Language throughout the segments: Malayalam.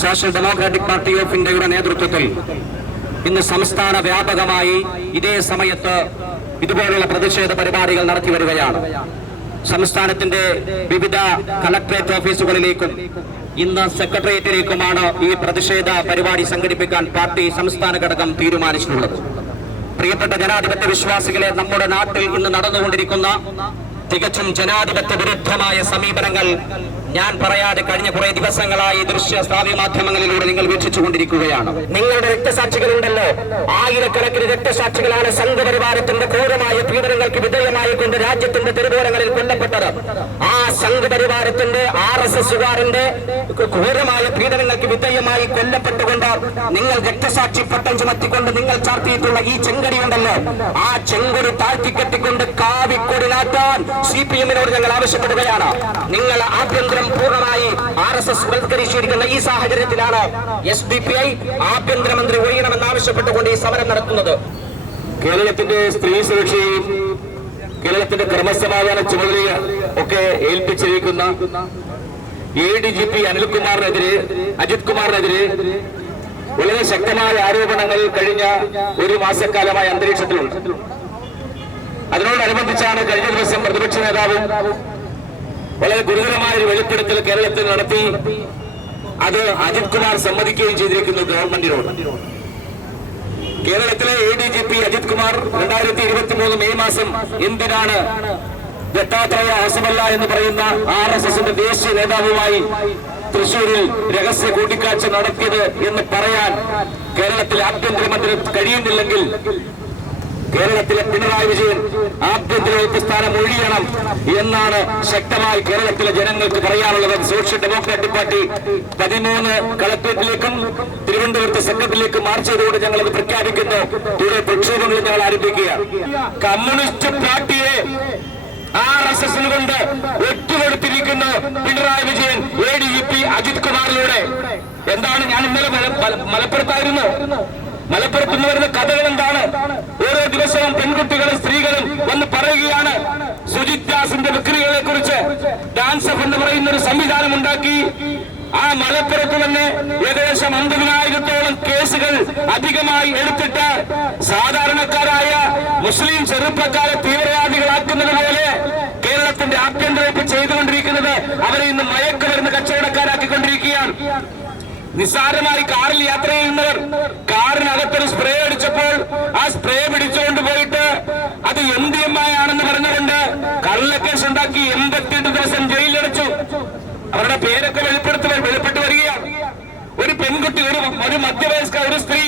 സോഷ്യൽ ഡെമോക്രാറ്റിക് പാർട്ടി ഓഫ് ഇന്ത്യയുടെ നേതൃത്വത്തിൽ ഇന്ന് സംസ്ഥാന വ്യാപകമായി ഇതേ സമയത്ത് ഇതുപോലുള്ള പ്രതിഷേധ പരിപാടികൾ നടത്തി വരികയാണ്. സംസ്ഥാനത്തിന്റെ വിവിധ കളക്ടറേറ്റ് ഓഫീസുകളിലേക്കും ഇന്ന് സെക്രട്ടേറിയറ്റിലേക്കുമാണ് ഈ പ്രതിഷേധ പരിപാടി സംഘടിപ്പിക്കാൻ പാർട്ടി സംസ്ഥാന ഘടകം തീരുമാനിച്ചിട്ടുള്ളത്. പ്രിയപ്പെട്ട ജനാധിപത്യ വിശ്വാസികളെ നമ്മുടെ നാട്ടിൽ ഇന്ന് നടന്നുകൊണ്ടിരിക്കുന്ന തികച്ചും ജനാധിപത്യ വിരുദ്ധമായ സമീപനങ്ങൾ ഞാൻ പറയാതെ കഴിഞ്ഞ കുറെ ദിവസങ്ങളായി ദൃശ്യ ശ്രാവ്യ മാധ്യമങ്ങളിലൂടെ നിങ്ങൾ വീക്ഷിച്ചുകൊണ്ടിരിക്കുകയാണ്. നിങ്ങളുടെ രക്തസാക്ഷികളുണ്ടല്ലോ. ആയിരക്കണക്കിന് രക്തസാക്ഷികളാണ് സംഘപരിവാരത്തിന്റെ ക്രൂരമായ പീഡനങ്ങൾക്ക് വിധേയമായി കൊണ്ട് രാജ്യത്തിന്റെ തെരുവോരങ്ങളിൽ കൊല്ലപ്പെട്ടത്. ആ സംഘപരിവാരത്തിന്റെ ആർ എസ് എസുകാരന്റെ ക്രൂരമായ പീഡനങ്ങൾക്ക് വിധേയമായി കൊല്ലപ്പെട്ടുകൊണ്ട് നിങ്ങൾ രക്തസാക്ഷി പട്ടം ചുമത്തിക്കൊണ്ട് നിങ്ങൾ ചാർത്തിയിട്ടുള്ള ഈ ചെങ്കടി ഉണ്ടല്ലോ. ആ ചെങ്കൊടി താഴ്ത്തിക്കെട്ടിക്കൊണ്ട് കാവിക്കൊടി നാട്ടാൻ സി പി എമ്മിനോട് ഞങ്ങൾ ആവശ്യപ്പെടുകയാണ്. നിങ്ങൾ ആഭ്യന്തരം പൂർണമായി ആർ എസ് എസ് വൽക്കരിച്ചിരിക്കുന്ന ഈ സാഹചര്യത്തിലാണ് എസ് ഡി പി ഐ ആഭ്യന്തരമന്ത്രി ഒഴിയണമെന്ന് ആവശ്യപ്പെട്ടുകൊണ്ട് ഈ സമരം നടത്തുന്നത്. കേരളത്തിന്റെ സ്ത്രീ സുരക്ഷയും കേരളത്തിന്റെ ക്രമസമാധാന ചുമതലയെ ഒക്കെ ഏൽപ്പിച്ചിരിക്കുന്ന എ ഡി ജി പി അനിൽകുമാറിനെതിരെ അജിത് കുമാറിനെതിരെ വളരെ ശക്തമായ ആരോപണങ്ങൾ കഴിഞ്ഞ ഒരു മാസക്കാലമായി അന്തരീക്ഷത്തിലുണ്ട്. അതിനോടനുബന്ധിച്ചാണ് കഴിഞ്ഞ ദിവസം പ്രതിപക്ഷ നേതാവ് വളരെ ഗുരുതരമായ ഒരു വെളിപ്പെടുത്തൽ കേരളത്തിൽ നടത്തി. അത് അജിത് കുമാർ സമ്മതിക്കുകയും ചെയ്തിരിക്കുന്നു ഗവൺമെന്റിനോട്. കേരളത്തിലെ A D G P Ajith Kumar രണ്ടായിരത്തി ഇരുപത്തി മൂന്ന് മെയ് മാസം എന്തിനാണ് ദത്താത്രേയ ഹസമല്ല എന്ന് പറയുന്ന ആർ എസ് എസിന്റെ ദേശീയ നേതാവുമായി തൃശൂരിൽ രഹസ്യ കൂട്ടിക്കാഴ്ച നടത്തിയത് എന്ന് പറയാൻ കേരളത്തിലെ ആഭ്യന്തരമന്ത്രി കഴിയുന്നില്ലെങ്കിൽ കേരളത്തിലെ പിണറായി വിജയൻ ആദ്യത്തിലെ വകുപ്പ് സ്ഥാനം ഒഴിയണം എന്നാണ് ശക്തമായി കേരളത്തിലെ ജനങ്ങൾക്ക് പറയാനുള്ളത്. സോഷ്യൽ ഡെമോക്രാറ്റിക് പാർട്ടി പതിമൂന്ന് കളക്ടറേറ്റിലേക്കും തിരുവനന്തപുരത്ത് സെക്രട്ടറിയിലേക്കും മാർച്ച് ചെയ്തുകൊണ്ട് ഞങ്ങൾ അത് പ്രഖ്യാപിക്കുന്നു. തുടരെ പ്രക്ഷോഭങ്ങൾ ഞങ്ങൾ ആരംഭിക്കുക. കമ്മ്യൂണിസ്റ്റ് പാർട്ടിയെ ആർ എസ് എസിന് കൊണ്ട് ഒറ്റുകൊടുത്തിരിക്കുന്നു Pinarayi Vijayan A D G P Ajith കുമാറിലൂടെ. എന്താണ്? ഞാൻ ഇന്നലെ മല- മല- മലപ്പുറത്തായിരുന്നു. മലപ്പുറത്ത് നിന്ന് വരുന്ന കഥകൾ എന്താണ്? എന്ന് പറയുന്ന സംവിധാനം ഉണ്ടാക്കി ആ മലപ്പുറത്ത് തന്നെ ഏകദേശം അമ്പതിനായിരത്തോളം കേസുകൾ അധികമായി എടുത്തിട്ട് സാധാരണക്കാരായ മുസ്ലിം ചെറുപ്പക്കാരെ തീവ്രവാദികളാക്കുന്നത് പോലെ കേരളത്തിന്റെ ആഭ്യന്തര ഇപ്പൊ ചെയ്തുകൊണ്ടിരിക്കുന്നത് അവരെ ഇന്ന് മയക്കുമരുന്ന് കച്ചവടക്കാരാക്കിക്കൊണ്ടിരിക്കുകയാണ്. നിസ്സാരമായി കാറിൽ യാത്ര ചെയ്യുന്നവർ കാറിനകത്തൊരു സ്പ്രേ അടിച്ചപ്പോൾ ആ സ്പ്രേ പിടിച്ചുകൊണ്ട് പോയിട്ട് എം ഡി എം ആണെന്ന് പറഞ്ഞുകൊണ്ട് കള്ളക്കേസ് ഉണ്ടാക്കി എൺപത്തിയെട്ട് ദിവസം ജയിലിലടച്ചു. അവരുടെ പേരൊക്കെ വെളിപ്പെടുത്തി വെളിപ്പെട്ട് വരികയാണ്. ഒരു പെൺകുട്ടി ഒരു ഒരു മധ്യവയസ്ക ഒരു സ്ത്രീ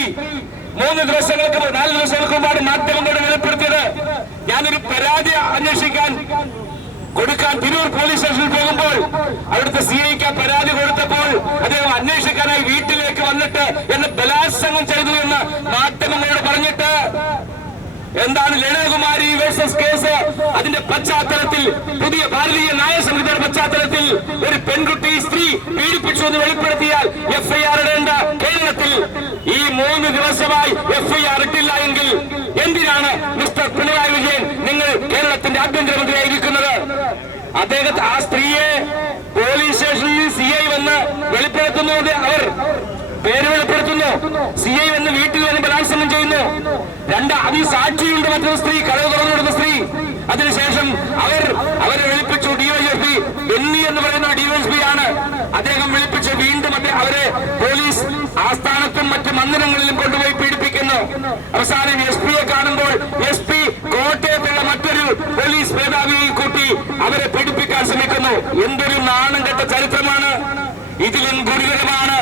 മൂന്ന് ദിവസങ്ങൾക്ക് നാല് ദിവസങ്ങൾക്ക് മുമ്പാണ് മാധ്യമങ്ങളോട് വെളിപ്പെടുത്തിയത്. ഞാനൊരു പരാതി അന്വേഷിക്കാൻ കൊടുക്കാൻ തിരൂർ പോലീസ് സ്റ്റേഷനിൽ പോകുമ്പോൾ അവിടുത്തെ സി ഐക്ക് പരാതി കൊടുത്തപ്പോൾ അദ്ദേഹം അന്വേഷിക്കാനായി വീട്ടിലേക്ക് വന്നിട്ട് എന്നെ ബലാത്സംഗം ചെയ്തു എന്ന് മാധ്യമങ്ങളോട് പറഞ്ഞിട്ട് എന്താണ് ലളിതകുമാരി വേഴ്സസ് കേസ് അതിന്റെ പശ്ചാത്തലത്തിൽ പുതിയ ഭാരതീയ നായ സംഹിതയുടെ പശ്ചാത്തലത്തിൽ ഒരു പെൺകുട്ടി സ്ത്രീ പീഡിപ്പിച്ചു എന്ന് വെളിപ്പെടുത്തിയാൽ എഫ്ഐആർ ഇടേണ്ട കേരളത്തിൽ ഈ മൂന്ന് ദിവസമായി എഫ്ഐആർ ഇട്ടില്ല എങ്കിൽ എന്തിനാണ് മിസ്റ്റർ പിണറായി വിജയൻ നിങ്ങൾ കേരളത്തിന്റെ ആഭ്യന്തരമന്ത്രിയായിരിക്കുന്നത് അദ്ദേഹത്തെ ആ സ്ത്രീയെ പോലീസ് സ്റ്റേഷനിൽ സി ഐ വന്ന് വെളിപ്പെടുത്തുന്നത് അവർ പേര് വെളിപ്പെടുത്തുന്നു സി ഐ വന്ന് വീട്ടിൽ വന്ന് ബലാത്സംഗം ചെയ്യുന്നു. രണ്ട് അതിൽ സാക്ഷിയുണ്ട് മറ്റൊരു സ്ത്രീ കളവ് തുറന്നുവിടുന്ന സ്ത്രീ. അതിനുശേഷം അവർ അവരെ വിളിപ്പിച്ചു ഡിവൈഎസ്പി ബെന്നി എന്ന് പറയുന്ന ഡിവൈഎസ്പി ആണ്. അദ്ദേഹം വിളിപ്പിച്ച് വീണ്ടും അവരെ പോലീസ് ആസ്ഥാനത്തും മറ്റ് മന്ദിരങ്ങളിലും കൊണ്ടുപോയി പീഡിപ്പിക്കുന്നു. അവസാനം എസ് പിയെ കാണുമ്പോൾ എസ് പി കോട്ടയത്തുള്ള മറ്റൊരു പോലീസ് മേധാവിയെ കൂട്ടി അവരെ പീഡിപ്പിക്കാൻ ശ്രമിക്കുന്നു എന്തൊരു നാണം കെട്ട ചരിത്രമാണ് ഇതിലും ഗുരുതരമാണ്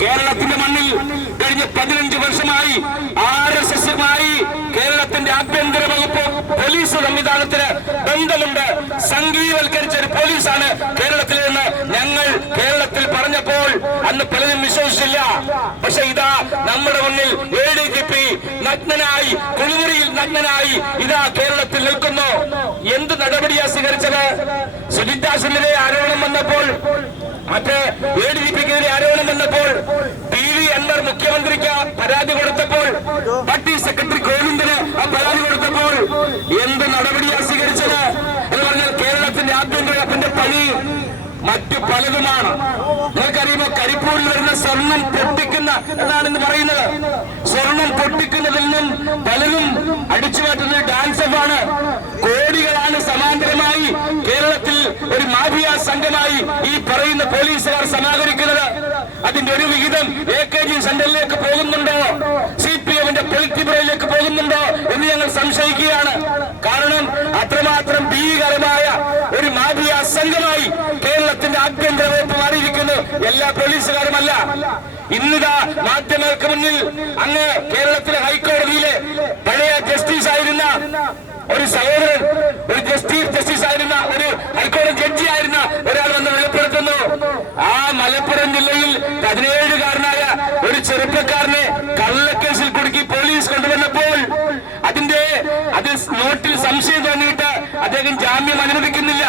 കേരളത്തിന്റെ മണ്ണിൽ കഴിഞ്ഞ പതിനഞ്ച് വർഷമായി ആർ എസ് എസുമായി കേരളത്തിന്റെ ആഭ്യന്തര വകുപ്പ് പോലീസ് സംവിധാനത്തിന് ബന്ധമുണ്ട്. സംഘീവൽക്കരിച്ച ഒരു പോലീസാണ് കേരളത്തിൽ നിന്ന് ഞങ്ങൾ കേരളത്തിൽ പറഞ്ഞപ്പോൾ അന്ന് പലരും വിശ്വസിച്ചില്ല. പക്ഷെ ഇതാ നമ്മുടെ മുന്നിൽ എ ഡി ജി പി നഗ്നനായി കുളിമുറിയിൽ നഗ്നനായി ഇതാ കേരളത്തിൽ നിൽക്കുന്നു. എന്ത് നടപടിയാ സ്വീകരിച്ചത്? സുജിത് ആരോപണം വന്നപ്പോൾ മറ്റേ എ ഡി ജി പിക്കെതിരെ ആരോപണം വന്നപ്പോൾ ടി വി അൻവർ മുഖ്യമന്ത്രിക്ക് പരാതി കൊടുത്തപ്പോൾ പാർട്ടി സെക്രട്ടറി ഗോവിന്ദന് ആ പരാതി കൊടുത്തപ്പോൾ എന്ത് നടപടിയാണ് സ്വീകരിച്ചത് എന്ന് പറഞ്ഞാൽ കേരളത്തിന്റെ ആഭ്യന്തര പണി മറ്റു പലതുമാണ്. നിങ്ങൾക്കറിയുമോ കരിപ്പൂരിൽ വരുന്ന സ്വർണം പൊട്ടിക്കുന്ന എന്നാണ് ഇന്ന് പറയുന്നത്? സ്വർണം പൊട്ടിക്കുന്നതിൽ നിന്നും പലരും അടിച്ചു മാറ്റുന്നത് ഡാൻസ് ഓഫാണ് കേരളത്തിൽ ഒരു മാഫിയ സംഘമായി ഈ പറയുന്ന പോലീസുകാർ സമാഹരിക്കുന്നത്. അതിന്റെ ഒരു വിഹിതം എ കെ ജി സെന്ററിലേക്ക് പോകുന്നുണ്ടോ? സി പി എമ്മിന്റെ പൊളിറ്റിബ്രയിലേക്ക് പോകുന്നുണ്ടോ എന്ന് ഞങ്ങൾ സംശയിക്കുകയാണ്. കാരണം അത്രമാത്രം ഭീകരമായ ഒരു മാഫിയ സംഘമായി ആഭ്യന്തര വകുപ്പ് മാറിയിരിക്കുന്നു. എല്ലാ പോലീസുകാരുമല്ല. ഇന്നിതാ മാധ്യമങ്ങൾക്ക് മുന്നിൽ അങ്ങ് കേരളത്തിലെ ഹൈക്കോടതിയിലെ പഴയ ജസ്റ്റിസ് ആയിരുന്ന ഒരു സഹോദരൻ ഒരു ജസ്റ്റിസ് ജസ്റ്റിസ് ആയിരുന്ന ഒരു ഹൈക്കോടതി ജഡ്ജി ആയിരുന്ന ഒരാൾ വന്ന് വെളിപ്പെടുത്തുന്നു. ആ മലപ്പുറം ജില്ലയിൽ പതിനേഴുകാരനായ ഒരു ചെറുപ്പക്കാരനെ കള്ളക്കേസിൽ കുടുക്കി പോലീസ് കൊണ്ടുവന്നപ്പോൾ അതിന്റെ അത് നോട്ടിൽ സംശയം തോന്നിയിട്ട് അദ്ദേഹം ജാമ്യം അനുവദിക്കുന്നില്ല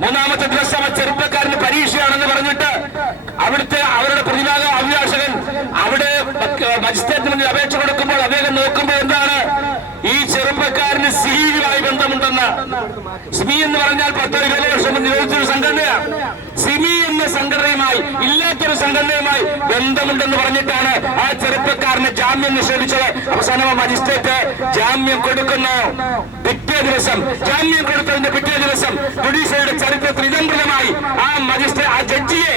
മൂന്നാമത്തെ ദിവസം ആ ചെറുപ്പക്കാരന് പരീക്ഷയാണെന്ന് പറഞ്ഞിട്ട് അവിടുത്തെ അവരുടെ പ്രതിഭാഗ അഭിഭാഷകൻ അവിടെ മജിസ്ട്രേറ്റിന് മുന്നിൽ അപേക്ഷ കൊടുക്കുമ്പോൾ അദ്ദേഹം നോക്കുമ്പോൾ എന്താണ് സിമിയുമായി ബന്ധമുണ്ടെന്ന് സിമി എന്ന് പറഞ്ഞാൽ പത്തൊരു ഇരുപത് വർഷം മുമ്പ് നിരോധിച്ചൊരു സംഘടനയാണ് സിമി എന്ന സംഘടനയുമായി ഇല്ലാത്തൊരു സംഘടനയുമായി ബന്ധമുണ്ടെന്ന് പറഞ്ഞിട്ടാണ് ആ ചെറുപ്പക്കാരന് ജാമ്യം നിഷേധിച്ചത്. അവസാനം മജിസ്ട്രേറ്റ് ജാമ്യം കൊടുക്കുന്നു. പിറ്റേ ദിവസം ജാമ്യം കൊടുത്തതിന്റെ പിറ്റേ ദിവസം ജുഡീഷ്യറിയുടെ ചരിത്രത്തിൽ ഇതംപ്രദമായി ആ മജിസ്ട്രേറ്റ് ആ ജഡ്ജിയെ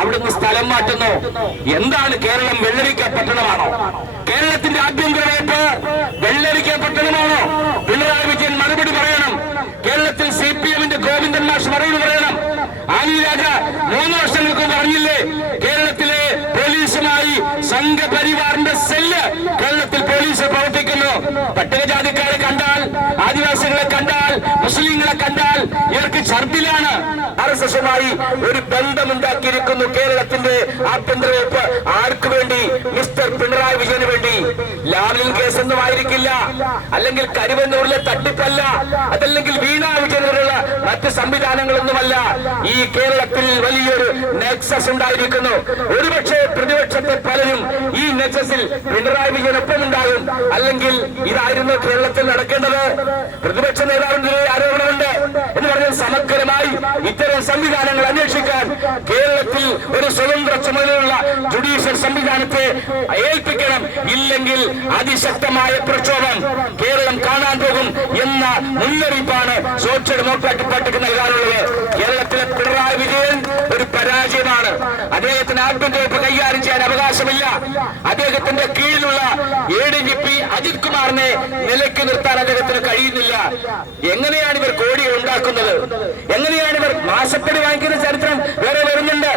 അവിടുന്ന് സ്ഥലം മാറ്റുന്നു. എന്താണ് കേരളം വെള്ളരിക്ക പട്ടണമാണോ കേരളത്തിന്റെ ആഭ്യന്തര വകുപ്പ് വെള്ളരിക്ക പട്ടണമാണോ പിണറായി വിജയൻ മറുപടി പറയണം കേരളത്തിൽ സി പി എമ്മിന്റെ ഗോവിന്ദൻ മാഷ് മറുപടി പറയണം ആനി രാജ മൂന്ന് വർഷങ്ങൾക്ക് മുമ്പ് പറഞ്ഞില്ലേ കേരളത്തിലെ പോലീസുമായി സംഘപരിവാറിന്റെ സെല്ല് കേരളത്തിൽ പോലീസ് പ്രവർത്തിക്കുന്നു പട്ടികജാതിക്കാരെ കണ്ടാൽ ആദിവാസികളെ കണ്ടാൽ മുസ്ലിങ്ങളെ കണ്ടാൽ ഇവർക്ക് ഛർദിലാണ്. ആർ എസ് എസുമായി ഒരു ബന്ധമുണ്ടാക്കിയിരിക്കുന്നു കേരളത്തിന്റെ ആഭ്യന്തര വകുപ്പ് ആർക്കു വേണ്ടി? മിസ്റ്റർ പിണറായി വിജയന് വേണ്ടി. കേസ് കേസൊന്നും ആയിരിക്കില്ല. അല്ലെങ്കിൽ കരുവന്നൂരിലെ തട്ടിപ്പല്ല. അതല്ലെങ്കിൽ വീണ വിജയനുള്ള മറ്റ് സംവിധാനങ്ങളൊന്നുമല്ല. ഈ കേരളത്തിൽ വലിയൊരു നെക്സസ് ഉണ്ടായിരിക്കുന്നു. ഒരുപക്ഷെ പ്രതിപക്ഷത്തെ പലരും ഈ നെക്സസിൽ പിണറായി വിജയനൊപ്പം ഉണ്ടാകും. അല്ലെങ്കിൽ ഇതായിരുന്നു കേരളത്തിൽ നടക്കേണ്ടത്. പ്രതിപക്ഷ നേതാവിന്റെ ആരോപണമുണ്ട് എന്ന് പറഞ്ഞാൽ സമഗ്രമായി ഇത്തരം സംവിധാനങ്ങൾ അന്വേഷിക്കാൻ കേരളത്തിൽ ഒരു സ്വതന്ത്ര ചുമതലയുള്ള ജുഡീഷ്യൽ സംവിധാനത്തെ ഏൽപ്പിക്കണം. ഇല്ലെങ്കിൽ അതിശക്തമായ പ്രക്ഷോഭം കേരളം കാണാൻ പോകും എന്ന മുന്നറിയിപ്പാണ് സോഷ്യൽ ഡെമോക്രാറ്റിക് പാർട്ടിക്ക് നൽകാനുള്ളത്. കേരളത്തിലെ പിണറായി വിജയൻ ഒരു പരാജയമാണ്. അദ്ദേഹത്തിന് വകുപ്പ് കൈകാര്യം അവകാശമില്ല. അദ്ദേഹത്തിന്റെ കീഴിലുള്ള A D G P Ajith കുമാറിനെ നിലയ്ക്ക് നിർത്താൻ അദ്ദേഹത്തിന് കഴിയുന്നില്ല. എങ്ങനെയാണ് ഇവർ കോടികൾ ഉണ്ടാക്കുന്നത്? എങ്ങനെയാണ് ഇവർ മാസപ്പടി വാങ്ങിക്കുന്ന ചരിത്രം? വേറെ വരുന്നുണ്ട്.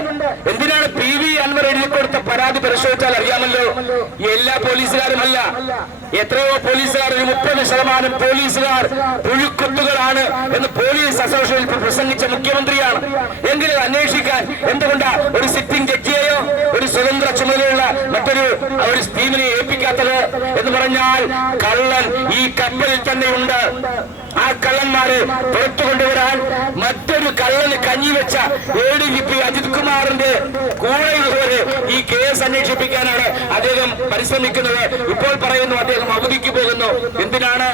എന്തിനാണ് പി വി അൻവർ എഴുതി കൊടുത്ത പരാതി പരിശോധിച്ചാൽ അറിയാമല്ലോ? എല്ലാ പോലീസുകാരുമല്ല. എത്രയോ പോലീസുകാർ ഒരു മുപ്പത് ശതമാനം പോലീസുകാർ പുഴുക്കുത്തുകളാണ് എന്ന് പോലീസ് അസോസിയേഷൻ പ്രസംഗിച്ച മുഖ്യമന്ത്രിയാണ്. എങ്കിലും അന്വേഷിക്കാൻ എന്തുകൊണ്ടാ ഒരു സിറ്റിംഗ് ജഡ്ജിയെയോ ഒരു സ്വതന്ത്ര ചുമതലയുള്ള മറ്റൊരു ഒരു ടീമിനെ ഏൽപ്പിക്കാത്തത് എന്ന് പറഞ്ഞാൽ കള്ളൻ. ഈ കപ്പലിൽ തന്നെയുണ്ട്. ആ കള്ളന്മാരെ പുറത്തു കൊണ്ടുവരാൻ മറ്റൊരു കള്ളന് കഞ്ഞിവെച്ച A D G P Ajith കുമാറിന്റെ കൂടെയുള്ളവരെ ഈ കേസ് അന്വേഷിപ്പിക്കാനാണ് അദ്ദേഹം പരിശ്രമിക്കുന്നത്. ഇപ്പോൾ പറയുന്നു അദ്ദേഹം അവധിക്ക് പോകുന്നു. എന്തിനാണ്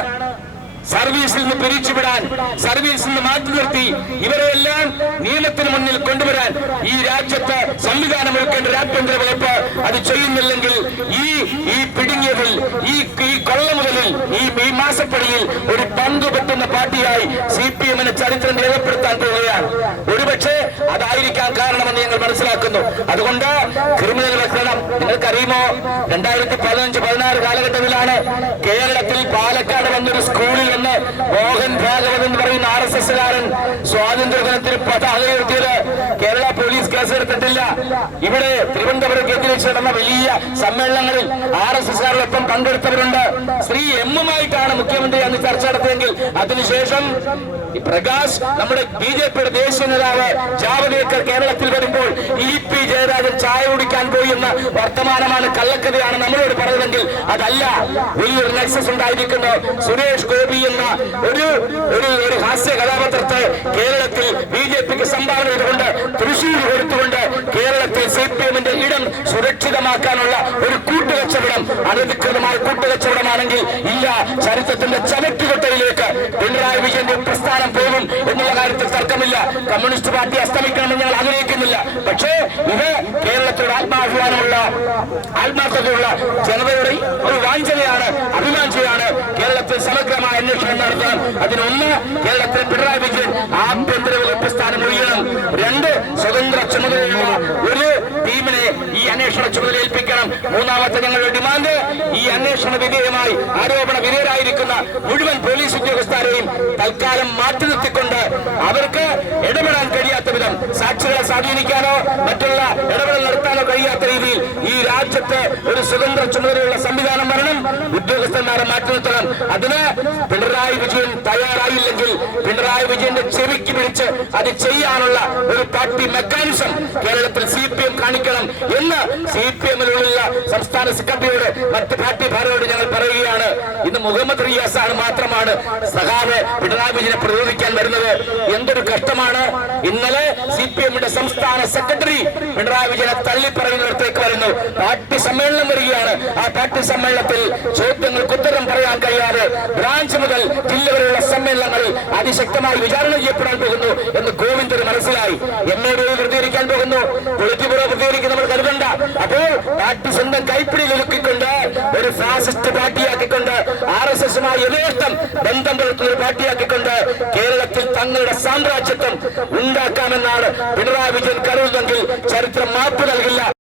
സർവീസിൽ നിന്ന് പിരിച്ചുവിടാൻ സർവീസിൽ നിന്ന് മാറ്റി നിർത്തി ഇവരെല്ലാം നിയമത്തിന് മുന്നിൽ കൊണ്ടുവരാൻ ഈ രാജ്യത്ത് സംവിധാനം ഒരുക്കേണ്ട ഒരു ആഭ്യന്തര വകുപ്പ് അത് ചെയ്യുന്നില്ലെങ്കിൽ ഈ ഈ പിടുങ്ങിയതിൽ ഈ ഈ കൊള്ള മുതലിൽ ഈ ഈ മാസപ്പടിയിൽ ഒരു പങ്ക് പറ്റുന്ന പാർട്ടിയായി സി പി എമ്മിന് ചരിത്രം രേഖപ്പെടുത്താൻ പോവുകയാണ്. ഒരുപക്ഷെ അതായിരിക്കാൻ കാരണമെന്ന് ഞങ്ങൾ മനസ്സിലാക്കുന്നു. അതുകൊണ്ട് ക്രിമിനൽ നിങ്ങൾക്കറിയുമോ? രണ്ടായിരത്തി പതിനഞ്ച് പതിനാറ് കാലഘട്ടത്തിലാണ് കേരളത്തിൽ പാലക്കാട് വന്നൊരു സ്കൂളിൽ നിന്ന് മോഹൻ ഭാഗവത് എന്ന് പറയുന്ന ആർ എസ് എസ്സുകാരൻ സ്വാതന്ത്ര്യ ദിനത്തിൽ പതാക ഉയർത്തിയത്. പോലീസ് കേസെടുത്തിട്ടില്ല ഇവിടെ തിരുവനന്തപുരം കേന്ദ്രീകരിച്ച് നടന്ന വലിയ സമ്മേളനങ്ങളിൽ ആർ എസ് എസ്സുകാരോടൊപ്പം പങ്കെടുത്തവരുണ്ട്. ശ്രീ എമ്മുമായിട്ടാണ് മുഖ്യമന്ത്രി അന്ന് ചർച്ച നടത്തിയെങ്കിൽ അതിനുശേഷം പ്രകാശ് നമ്മുടെ ബി ജെ പിയുടെ ദേശീയ നേതാവ് ജാവദേക്കർ കേരളത്തിൽ വരുമ്പോൾ ഇ പി ജയരാജൻ ചായ കുടിക്കാൻ പോയി എന്ന വർത്തമാനമാണ് കള്ളക്കഥയാണ് നമ്മളോട് പറഞ്ഞതെങ്കിൽ അതല്ല. വലിയൊരു നെക്സസ് ഉണ്ടായിരിക്കുന്നു. സുരേഷ് ഗോപി എന്ന ഒരു ഒരു ഹാസ്യ കഥാപാത്രത്തെ കേരളത്തിൽ ബി ജെ പിക്ക് സംഭാവന ചെയ്തുകൊണ്ട് തൃശ്ശൂർ ചേർത്തുകൊണ്ട് കേരളത്തിൽ സി പി എമ്മിന്റെ ഇടം സുരക്ഷിതമാക്കാനുള്ള ഒരു കൂട്ടുകച്ചവടം അനധികൃതമായ കൂട്ടുകച്ചവടമാണെങ്കിൽ ഇല്ല. ചരിത്രത്തിന്റെ ചവറ്റുകൊട്ടയിലേക്ക് പിണറായി വിജയന്റെ പ്രസ്ഥാനം പോകും കാര്യത്തിൽ തർക്കമില്ല. കമ്മ്യൂണിസ്റ്റ് പാർട്ടി അസ്തമിക്കണമെന്ന് ഞങ്ങൾ ആഗ്രഹിക്കുന്നില്ല. പക്ഷേ ഇത് കേരളത്തിലൊരു ആത്മാഭിമാനമുള്ള ആത്മാർത്ഥതയുള്ള ജനതയുടെ ഒരു വാഞ്ചനയാണ് അഭിമാനിച്ചതാണ് കേരളത്തിൽ സമഗ്രമായ അന്വേഷണം നടത്താൻ അതിനൊന്ന് കേരളത്തിൽ പിണറായി വിജയൻ ആഭ്യന്തര വകുപ്പ് സ്ഥാനം ഒഴിയണം. രണ്ട് സ്വതന്ത്ര ചുമതലയുള്ള ഒരു ടീമിനെ ഈ അന്വേഷണ ചുമതല ഏൽപ്പിക്കണം. മൂന്നാമത്തെ ഞങ്ങളുടെ ഡിമാൻഡ് ഈ അന്വേഷണ വിധേയമായി ആരോപണ വിധേയരായിരിക്കുന്ന മുഴുവൻ പോലീസ് ഉദ്യോഗസ്ഥരെയും തൽക്കാലം മാറ്റി നിർത്തിക്കൊണ്ട് അവർക്ക് ഇടപെടാൻ കഴിയാത്ത വിധം സാക്ഷികളെ സ്വാധീനിക്കാനോ മറ്റുള്ള ഇടപെടൽ നടത്താനോ കഴിയാത്ത രീതിയിൽ ഈ രാജ്യത്ത് ഒരു സ്വതന്ത്ര ചുമതലയുള്ള സംവിധാനം വരണം ഉദ്യോഗസ്ഥന്മാരെ മാറ്റി നിർത്തണം. അതിന് പിണറായി വിജയൻ തയ്യാറായില്ലെങ്കിൽ പിണറായി വിജയന്റെ ചെവിക്ക് പിടിച്ച് അത് ചെയ്യാനുള്ള ഒരു പാർട്ടി മെക്കാനിസം കേരളത്തിൽ സി പി എം കാണിക്കണം എന്ന് സി പി എമ്മിലുള്ള സംസ്ഥാന സെക്രട്ടറിയോട് മറ്റ് പാർട്ടി ഭാരോട് ഞങ്ങൾ പറയുകയാണ്. ഇന്ന് മുഹമ്മദ് റിയാസ് ആണ് മാത്രമാണ് സഹാബ് പിണറായി വിജയനെ പ്രതിരോധിക്കാൻ വരുന്നത്. എന്തൊരു കഷ്ടമാണ്. ഇന്നലെ സി പി എമ്മിന്റെ സംസ്ഥാന സെക്രട്ടറി പിണറായി വിജയനെ തള്ളിപ്പറയുന്നിടത്തേക്ക് വരുന്നു. പാർട്ടി സമ്മേളനം വരികയാണ്. ആ പാർട്ടി സമ്മേളനത്തിൽ ചോദ്യങ്ങൾക്ക് ഉത്തരം പറയാൻ കഴിയാതെ ബ്രാഞ്ച് മുതൽ ജില്ല വരെയുള്ള സമ്മേളനങ്ങളിൽ അതിശക്തമായി വിചാരണ ചെയ്യപ്പെടാൻ പോകുന്നു എന്ന് ഗോവിന്ദന് മനസ്സിലായി. എം എ പ്രതികരിക്കാൻ പോകുന്നു. പൊളിറ്റിപുറ പ്രതികരിക്കുന്ന നമ്മൾ കരുതണ്ട. അപ്പോൾ പാർട്ടി സ്വന്തം കൈപ്പിടിയിൽ ഒരുക്കിക്കൊണ്ട് ഒരു ഫാസിസ്റ്റ് പാർട്ടിയാക്കിക്കൊണ്ട് ആർ എസ് എസുമായി യഥേഷ്ടം ബന്ധം പുലർത്തുന്ന ഒരു പാർട്ടിയാക്കിക്കൊണ്ട് കേരളത്തിൽ തങ്ങളുടെ സാമ്രാജ്യത്വം ഉണ്ടാക്കാമെന്നാണ് പിണറായി വിജയൻ കരുതുന്നെങ്കിൽ ചരിത്രം മാപ്പ് നൽകില്ല.